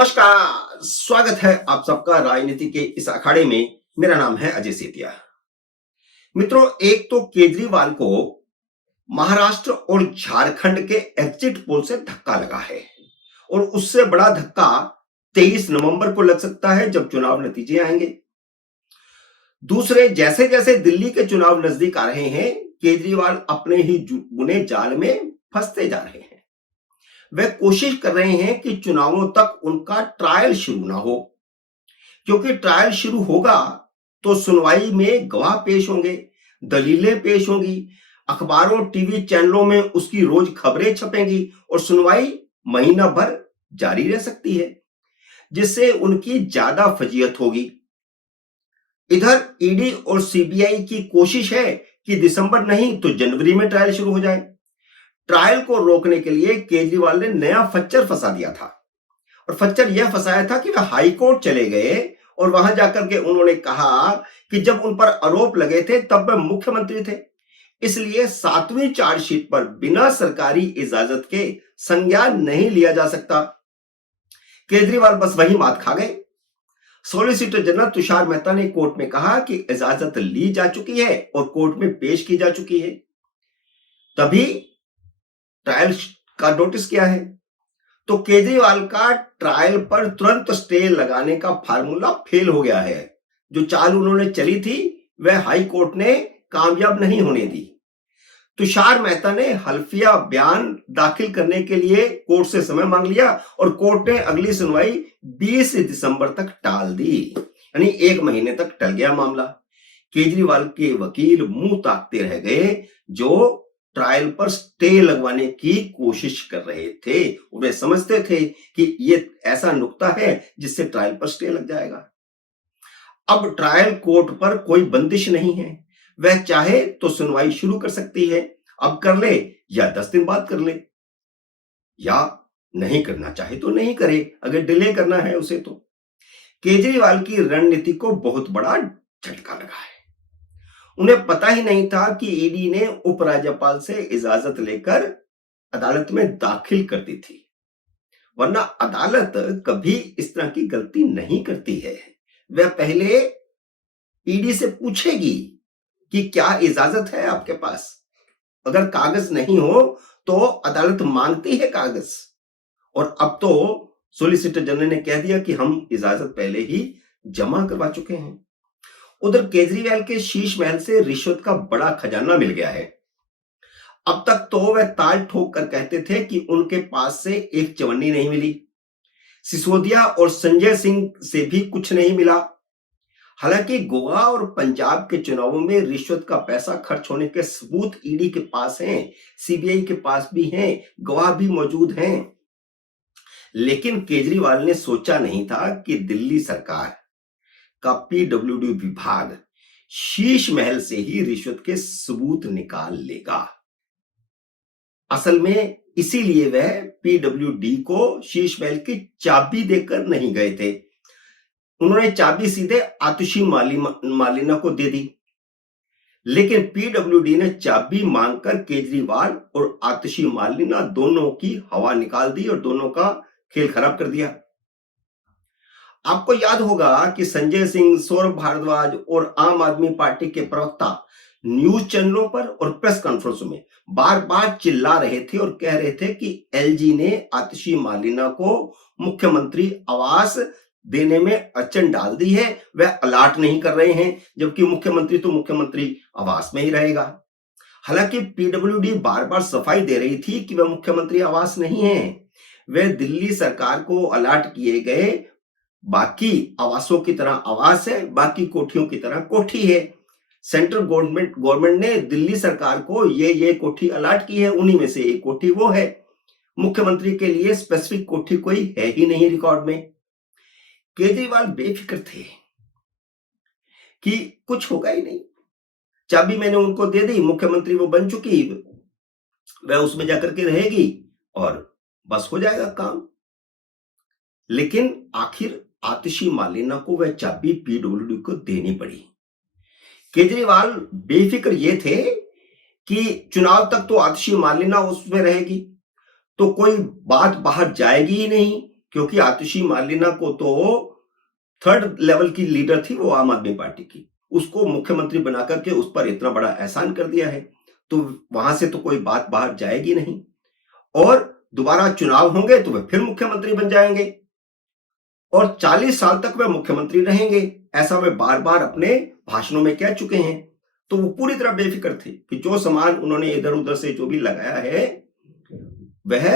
नमस्कार, स्वागत है आप सबका राजनीति के इस अखाड़े में। मेरा नाम है अजय सेतिया। मित्रों, एक तो केजरीवाल को महाराष्ट्र और झारखंड के एग्जिट पोल से धक्का लगा है और उससे बड़ा धक्का 23 नवंबर को लग सकता है जब चुनाव नतीजे आएंगे। दूसरे, जैसे जैसे दिल्ली के चुनाव नजदीक आ रहे हैं, केजरीवाल अपने ही बुने जाल में फंसते जा रहे हैं। वे कोशिश कर रहे हैं कि चुनावों तक उनका ट्रायल शुरू ना हो, क्योंकि ट्रायल शुरू होगा तो सुनवाई में गवाह पेश होंगे, दलीलें पेश होंगी, अखबारों टीवी चैनलों में उसकी रोज खबरें छपेंगी और सुनवाई महीना भर जारी रह सकती है, जिससे उनकी ज्यादा फजीयत होगी। इधर ईडी और सीबीआई की कोशिश है कि दिसंबर नहीं तो जनवरी में ट्रायल शुरू हो जाए। ट्रायल को रोकने के लिए केजरीवाल ने नया फच्चर फंसा दिया था और फच्चर यह फंसाया था कि वह हाई कोर्ट चले गए और वहां जाकर के उन्होंने कहा कि जब उन पर आरोप लगे थे तब वे मुख्यमंत्री थे, इसलिए 7वीं चार्जशीट पर बिना सरकारी इजाजत के संज्ञान नहीं लिया जा सकता। केजरीवाल बस वही मात खा गए। सॉलिसिटर जनरल तुषार मेहता ने कोर्ट में कहा कि इजाजत ली जा चुकी है और कोर्ट में पेश की जा चुकी है, तभी ट्रायल का नोटिस किया है। तो केजरीवाल का ट्रायल पर तुरंत स्टे लगाने का फार्मूला फेल हो गया है। जो चाल उन्होंने चली थी वह हाई कोर्ट ने कामयाब नहीं होने दी। तुषार मेहता ने हल्फिया बयान दाखिल करने के लिए कोर्ट से समय मांग लिया और कोर्ट ने अगली सुनवाई 20 दिसंबर तक टाल दी, यानी 1 महीने तक टल गया मामला। केजरीवाल के वकील मुंह ताकते रह गए जो ट्रायल पर स्टे लगवाने की कोशिश कर रहे थे। वे समझते थे कि ये ऐसा नुक्ता है जिससे ट्रायल पर स्टे लग जाएगा। अब ट्रायल कोर्ट पर कोई बंदिश नहीं है, वह चाहे तो सुनवाई शुरू कर सकती है, अब कर ले या 10 दिन बाद कर ले, या नहीं करना चाहे तो नहीं करे अगर डिले करना है उसे। तो केजरीवाल की रणनीति को बहुत बड़ा झटका लगा है। उन्हें पता ही नहीं था कि ईडी ने उपराज्यपाल से इजाजत लेकर अदालत में दाखिल कर दी थी, वरना अदालत कभी इस तरह की गलती नहीं करती है। वह पहले ईडी से पूछेगी कि क्या इजाजत है आपके पास। अगर कागज नहीं हो तो अदालत मांगती है कागज, और अब तो सॉलिसिटर जनरल ने कह दिया कि हम इजाजत पहले ही जमा करवा चुके हैं। उधर केजरीवाल के शीश महल से रिश्वत का बड़ा खजाना मिल गया है। अब तक तो वह ताल ठोक कर कहते थे कि उनके पास से एक चवन्नी नहीं मिली, सिसोदिया और संजय सिंह से भी कुछ नहीं मिला। हालांकि गोवा और पंजाब के चुनावों में रिश्वत का पैसा खर्च होने के सबूत ईडी के पास हैं, सीबीआई के पास भी हैं, गवाह भी मौजूद हैं। लेकिन केजरीवाल ने सोचा नहीं था कि दिल्ली सरकार का पीडब्ल्यूडी विभाग शीश महल से ही रिश्वत के सबूत निकाल लेगा। असल में इसीलिए वह पीडब्ल्यूडी को शीश महल की चाबी देकर नहीं गए थे। उन्होंने चाबी सीधे आतिशी मालिना को दे दी, लेकिन पीडब्ल्यूडी ने चाबी मांगकर केजरीवाल और आतिशी मालिना दोनों की हवा निकाल दी और दोनों का खेल खराब कर दिया। आपको याद होगा कि संजय सिंह, सौरभ भारद्वाज और आम आदमी पार्टी के प्रवक्ता न्यूज चैनलों पर और प्रेस कॉन्फ्रेंसों में बार बार चिल्ला रहे थे और कह रहे थे कि एलजी ने आतिशी मालिना को मुख्यमंत्री आवास देने में अड़चन डाल दी है, वह अलॉट नहीं कर रहे हैं, जबकि मुख्यमंत्री तो मुख्यमंत्री आवास में ही रहेगा। हालांकि पीडब्ल्यूडी बार बार सफाई दे रही थी कि वह मुख्यमंत्री आवास नहीं है, वह दिल्ली सरकार को अलॉट किए गए बाकी आवासों की तरह आवास है, बाकी कोठियों की तरह कोठी है। सेंट्रल गवर्नमेंट ने दिल्ली सरकार को ये कोठी अलॉट की है, उन्हीं में से एक कोठी वो है। मुख्यमंत्री के लिए स्पेसिफिक कोठी कोई है ही नहीं रिकॉर्ड में। केजरीवाल बेफिक्र थे कि कुछ होगा ही नहीं, चाबी मैंने उनको दे दी, मुख्यमंत्री वो बन चुकी, वह उसमें जाकर के रहेगी और बस हो जाएगा काम। लेकिन आखिर आतिशी मालिना को वह चाबी पीडब्ल्यूडी को देनी पड़ी। केजरीवाल बेफिक्र ये थे कि चुनाव तक तो आतिशी मालिना उसमें रहेगी, तो कोई बात बाहर जाएगी ही नहीं क्योंकि आतिशी मार्लेना को तो थर्ड लेवल की लीडर थी वो आम आदमी पार्टी की, उसको मुख्यमंत्री बना करके उस पर इतना बड़ा एहसान कर दिया है, तो वहां से तो कोई बात बाहर जाएगी नहीं, और दोबारा चुनाव होंगे तो वे फिर मुख्यमंत्री बन जाएंगे और 40 साल तक वे मुख्यमंत्री रहेंगे, ऐसा वे बार बार अपने भाषणों में कह चुके हैं। तो वो पूरी तरह बेफिक्र थे कि जो सामान उन्होंने इधर उधर से जो भी लगाया है वह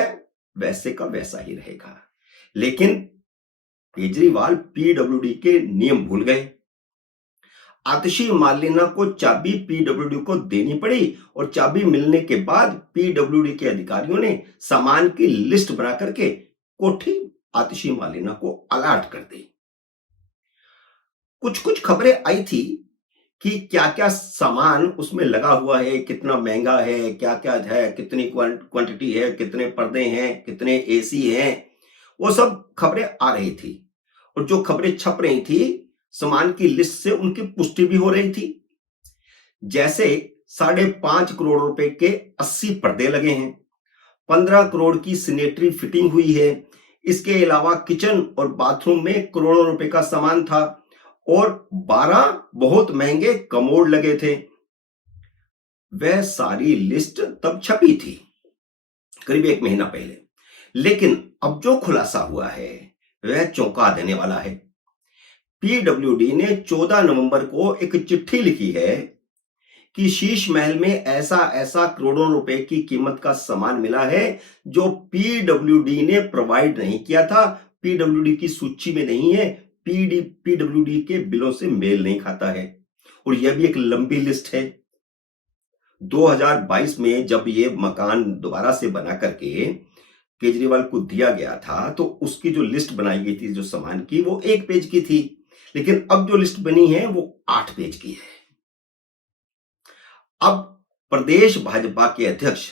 वैसे का वैसा ही रहेगा। लेकिन केजरीवाल पीडब्ल्यूडी के नियम भूल गए। आतिशी मार्लेना को चाबी पीडब्ल्यूडी को देनी पड़ी और चाबी मिलने के बाद पीडब्ल्यूडी के अधिकारियों ने सामान की लिस्ट बना करके कोठी आतिशी मार्लेना को अलर्ट कर दी। कुछ कुछ खबरें आई थी कि क्या क्या सामान उसमें लगा हुआ है, कितना महंगा है, क्या क्या है, कितनी क्वांटिटी है, कितने पर्दे हैं, कितने एसी हैं, वो सब खबरें आ रही थी। और जो खबरें छप रही थी सामान की लिस्ट से उनकी पुष्टि भी हो रही थी। जैसे 5.5 करोड़ रुपए के 80 पर्दे लगे हैं, 15 करोड़ की सैनिटरी फिटिंग हुई है, इसके अलावा किचन और बाथरूम में करोड़ों रुपए का सामान था और 12 बहुत महंगे कमोड लगे थे। वह सारी लिस्ट तब छपी थी करीब 1 महीना पहले, लेकिन अब जो खुलासा हुआ है वह चौंका देने वाला है। पीडब्ल्यूडी ने 14 नवंबर को एक चिट्ठी लिखी है कि शीश महल में ऐसा ऐसा करोड़ों रुपए की कीमत का सामान मिला है जो पीडब्ल्यूडी ने प्रोवाइड नहीं किया था, पीडब्ल्यूडी की सूची में नहीं है, पीडब्ल्यूडी के बिलों से मेल नहीं खाता है। और यह भी एक लंबी लिस्ट है। 2022 में जब ये मकान दोबारा से बना करके केजरीवाल को दिया गया था तो उसकी जो लिस्ट बनाई गई थी जो सामान की वो 1 पेज की थी, लेकिन अब जो लिस्ट बनी है वो 8 पेज की है। अब प्रदेश भाजपा के अध्यक्ष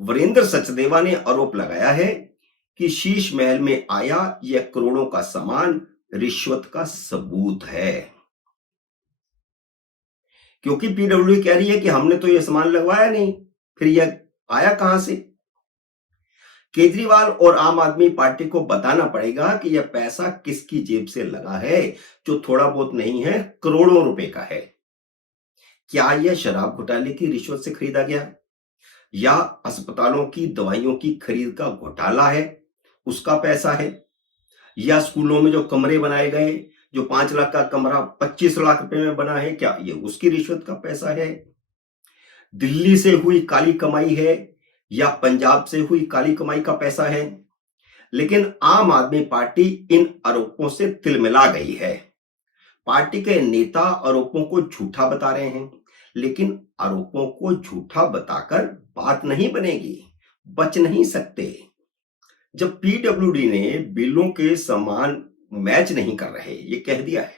वीरेंद्र सचदेवा ने आरोप लगाया है कि शीश महल में आया यह करोड़ों का सामान रिश्वत का सबूत है, क्योंकि पीडब्ल्यूडी कह रही है कि हमने तो यह सामान लगवाया नहीं, फिर यह आया कहां से। केजरीवाल और आम आदमी पार्टी को बताना पड़ेगा कि यह पैसा किसकी जेब से लगा है, जो थोड़ा बहुत नहीं है, करोड़ों रुपए का है। क्या यह शराब घोटाले की रिश्वत से खरीदा गया, या अस्पतालों की दवाइयों की खरीद का घोटाला है उसका पैसा है, या स्कूलों में जो कमरे बनाए गए, जो 5 लाख का कमरा 25 लाख रुपए में बना है, क्या यह उसकी रिश्वत का पैसा है। दिल्ली से हुई काली कमाई है या पंजाब से हुई काली कमाई का पैसा है। लेकिन आम आदमी पार्टी इन आरोपों से तिलमिला गई है। पार्टी के नेता आरोपों को झूठा बता रहे हैं, लेकिन आरोपों को झूठा बताकर बात नहीं बनेगी, बच नहीं सकते। जब पीडब्ल्यूडी ने बिलों के समान मैच नहीं कर रहे ये कह दिया है,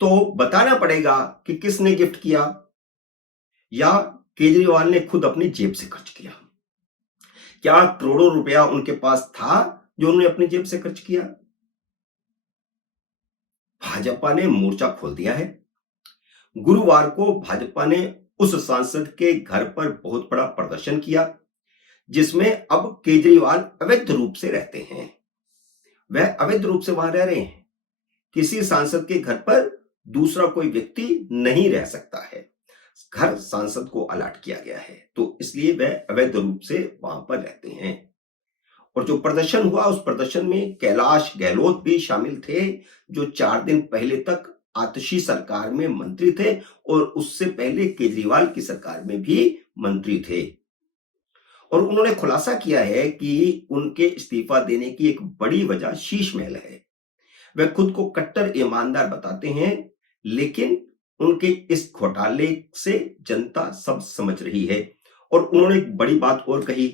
तो बताना पड़ेगा कि किसने गिफ्ट किया या केजरीवाल ने खुद अपनी जेब से खर्च किया। क्या करोड़ों रुपया उनके पास था जो उन्होंने अपनी जेब से खर्च किया। भाजपा ने मोर्चा खोल दिया है। गुरुवार को भाजपा ने उस सांसद के घर पर बहुत बड़ा प्रदर्शन किया जिसमें अब केजरीवाल अवैध रूप से रहते हैं। वह अवैध रूप से वहां रह रहे हैं। किसी सांसद के घर पर दूसरा कोई व्यक्ति नहीं रह सकता है। घर सांसद को अलॉट किया गया है, तो इसलिए वह अवैध रूप से वहां पर रहते हैं। और जो प्रदर्शन हुआ उस प्रदर्शन में कैलाश गहलोत भी शामिल थे, जो 4 दिन पहले तक आतिशी सरकार में मंत्री थे और उससे पहले केजरीवाल की सरकार में भी मंत्री थे। और उन्होंने खुलासा किया है कि उनके इस्तीफा देने की एक बड़ी वजह शीश महल है। वह खुद को कट्टर ईमानदार बताते हैं, लेकिन उनके इस घोटाले से जनता सब समझ रही है। और उन्होंने एक बड़ी बात और कही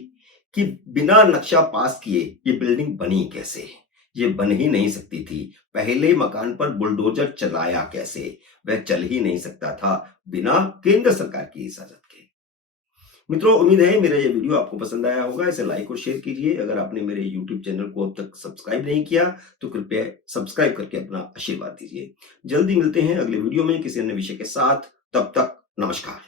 कि बिना नक्शा पास किए ये बिल्डिंग बनी कैसे, ये बन ही नहीं सकती थी। पहले मकान पर बुलडोजर चलाया कैसे, वह चल ही नहीं सकता था बिना केंद्र सरकार की इजाजत के। मित्रों, उम्मीद है मेरा ये वीडियो आपको पसंद आया होगा। इसे लाइक और शेयर कीजिए। अगर आपने मेरे YouTube चैनल को अब तक सब्सक्राइब नहीं किया तो कृपया सब्सक्राइब करके अपना आशीर्वाद दीजिए। जल्दी मिलते हैं अगले वीडियो में किसी अन्य विषय के साथ। तब तक नमस्कार।